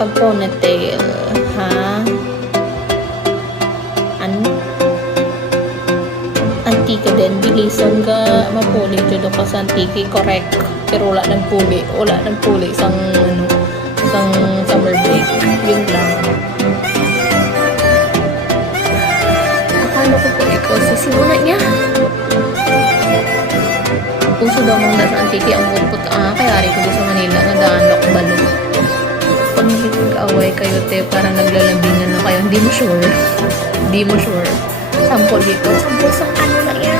pag ponytail, ha? Ano? Antika din, bilisan ka mapuli dito ka sa antiki, correct. Pero wala nang puli, isang summer break, yun lang. Akala ko po ikaw sa simula niya. Uso daw mga sa antiki ang putput, kaya rin ko sa Manila, nadaanok balo. Pag nag-away kayo, te, parang naglalambingan na kayo, hindi mo sure. Sample dito, sample sa ano na yan.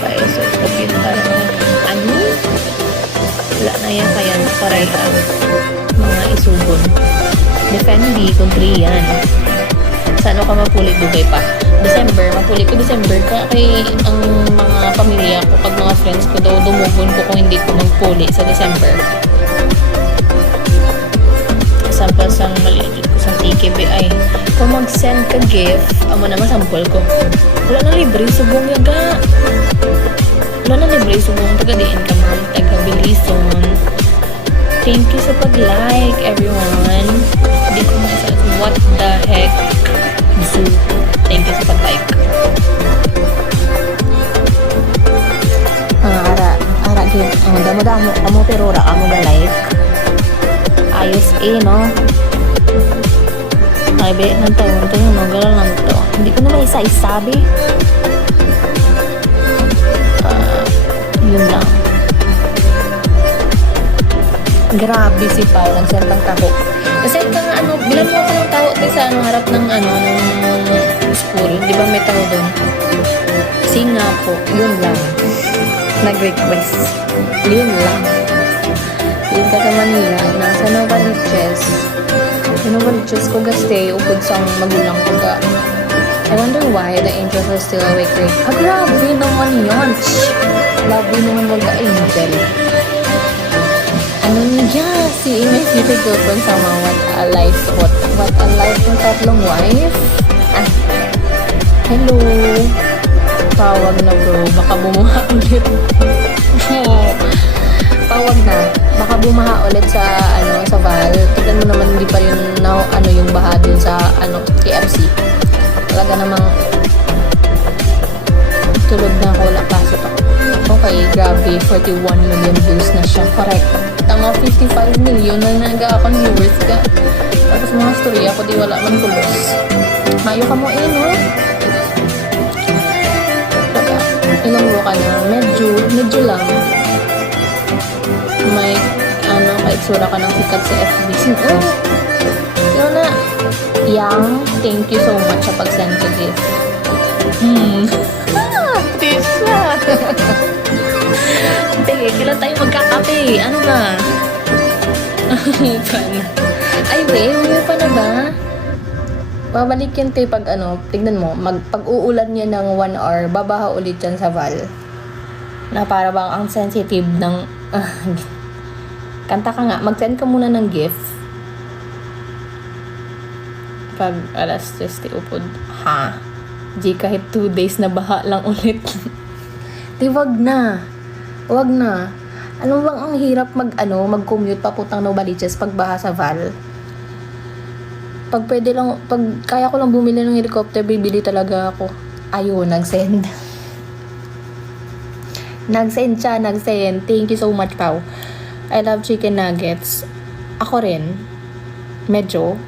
Pa-search ko dito parang ano? Wala na yan kaya nakaray mga isugon. Defendi, country yan. Sa ano ka mapuli, Dubai pa? Mapuli ko December ka kay ang mga pamilya ko, pag mga friends ko daw, dumugon ko kung hindi ko magpuli sa December. Sample sang maliit ko sa TKBI. Kung mag-send ka gift, amo naman sample ko. Wala na libre, subong yaga. Taga-diin ka ma'am, taga-bilison. Thank you sa pag-like, everyone. Hindi ko masasabi, what the heck. So, thank you sa pag-like. Ara, damo-damo, amo pero ra, amo ba-like. Ayos no? Ay, be, ng taon to yun, gano'n lang to. Hindi ko naman isa-isabi. Yun lang. Grabe si Pao, nagsend ng taho. Kasi ka nga, bilan mo ako ng taho sa harap ng ng school. Di ba may taho doon? Kasi nga po, yun lang. Nag-request. Yun lang. Yun ka sa Manila, nasa Novaliches. Novaliches ko gaste, upod sa magulang ko ga. I wonder why the angels are still awake right? Grabe naman yun. Grabe naman mag-angel. Ano niya? Si Ines Beauty Girlfriend sama What a Life ng tatlong wife? Hello. Tawag na bro. Baka bumuha ulit. Tawag na. Baka bumaha ulit sa sa Val. Tignan mo naman hindi pa rin yung baha dun sa KFC. Talaga namang tulog na ako, wala pasok ako. Okay, grabe, 41 million views na siya. Correct. Tama, 55 million na nag-akong viewers ka. Tapos mga story ako, di wala man kulos. Mayo ka mo no? Baga, ilang mo ka na, medyo lang. May, kaitsura ka ng sikat sa FB. Yun na, Yang, thank you so much sa pag-send ko gift. Tisha! Sige, kailan tayo magkakape? Ano ba? Ay, wait, pa na ba? Babalik yan tayo pag tignan mo, pag-uulan niya ng 1 hour, babaha ulit yan sa Val. Na para bang ang sensitive ng... kanta ka nga, mag-send ka muna ng gift. Pag alas 10 upod. Ha? Di kahit 2 days na baha lang ulit. Di wag na. Ano bang ang hirap mag-commute paputang Novaliches pag baha sa Val? Pag kaya ko lang bumili ng helicopter, bibili talaga ako. Ayun, nag-send. Nag-send. Thank you so much, Pao. I love chicken nuggets. Ako rin. Medyo.